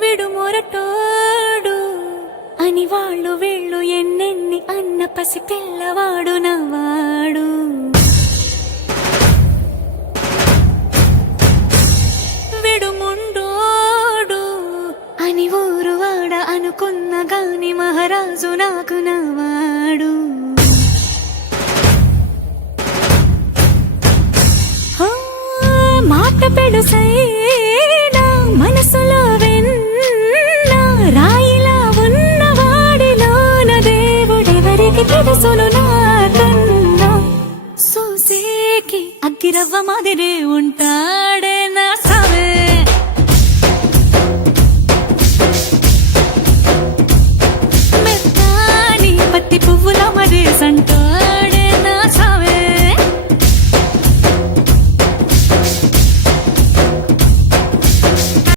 విడు మొరటోడు అని వాళ్ళు వీళ్ళు ఎన్నెన్ని అన్న పసి పిల్లవాడు నవాడు. విడు ముండోడు అని ఊరు వాడ అనుకున్న గాని మహారాజు నాకు నవాడు. మాట పెడుసై